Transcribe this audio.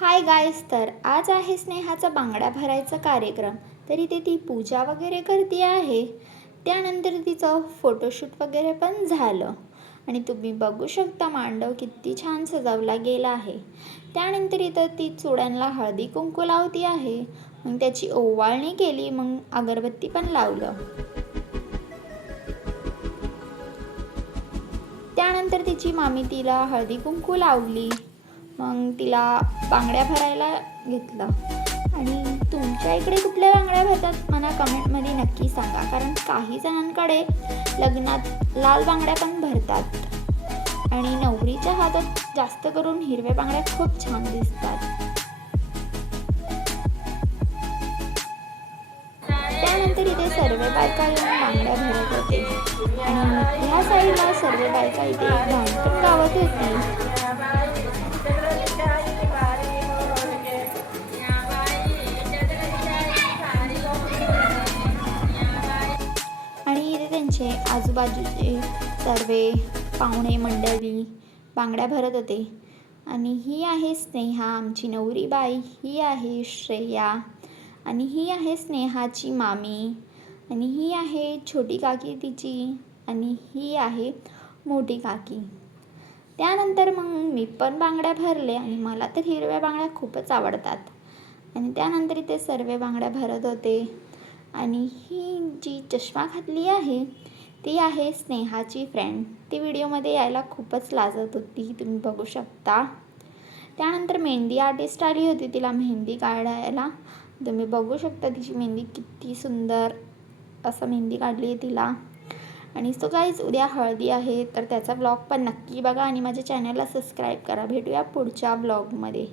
Hi guys, तर आज आहे स्नेहाचा बांगड्या भरायचा कार्यक्रम. तर इथे ती पूजा वगैरे करते आहे. त्यानंतर तिचं फोटोशूट वगैरे पण झालं आणि तुम्ही बघू शकता मांडव किती छान सजवला गेला आहे. त्यानंतर इथं ती चुड्यांना हळदी कुंकू लावती आहे. मग त्याची ओवाळणी केली, मग अगरबत्ती पण लावलं. त्यानंतर तिची मामी तिला हळदी कुंकू लावली. मग तिला बांगड्या भरायला घेतलं. आणि तुमच्या इकडे कुठल्या बांगड्या भरतात मला कमेंटमध्ये नक्की सांगा, कारण काही जणांकडे लग्नात लाल बांगड्या पण भरतात आणि नवरीच्या हातात जास्त करून हिरव्या बांगड्या खूप छान दिसतात. त्यानंतर इथे सर्व बायका येऊन बांगड्या भरत होते आणि ह्या साईडला सर्व बायका इथे गाणी पण गावत होती. आणि इथे त्यांचे आजूबाजूचे सर्व पाहुणे मंडळी बांगड्या भरत होते. आणि ही आहे स्नेहा आमची नवरी बाई, ही आहे श्रेया आणि ही आहे स्नेहाची मामी आणि ही आहे छोटी काकी तिची आणि ही आहे मोठी काकी. त्यानंतर मग मी पण बांगड्या भरले आणि मला तर हिरव्या बांगड्या खूपच आवडतात. आणि त्यानंतर इथे सर्व बांगड्या भरत होते. आणि ही जी चष्मा घातली आहे ती आहे स्नेहाची फ्रेंड. ती व्हिडिओमध्ये यायला खूपच लाजत होती, तुम्ही बघू शकता. त्यानंतर मेहंदी आर्टिस्ट आली होती तिला मेहंदी काढायला. तुम्ही बघू शकता तिची मेहंदी किती सुंदर असं मेहंदी काढली आहे तिला. आणि सो गाईज, उद्या हळदी आहे तर त्याचा ब्लॉग पण नक्की बघा आणि माझ्या चॅनलला सबस्क्राईब करा. भेटूया पुढच्या ब्लॉगमध्ये.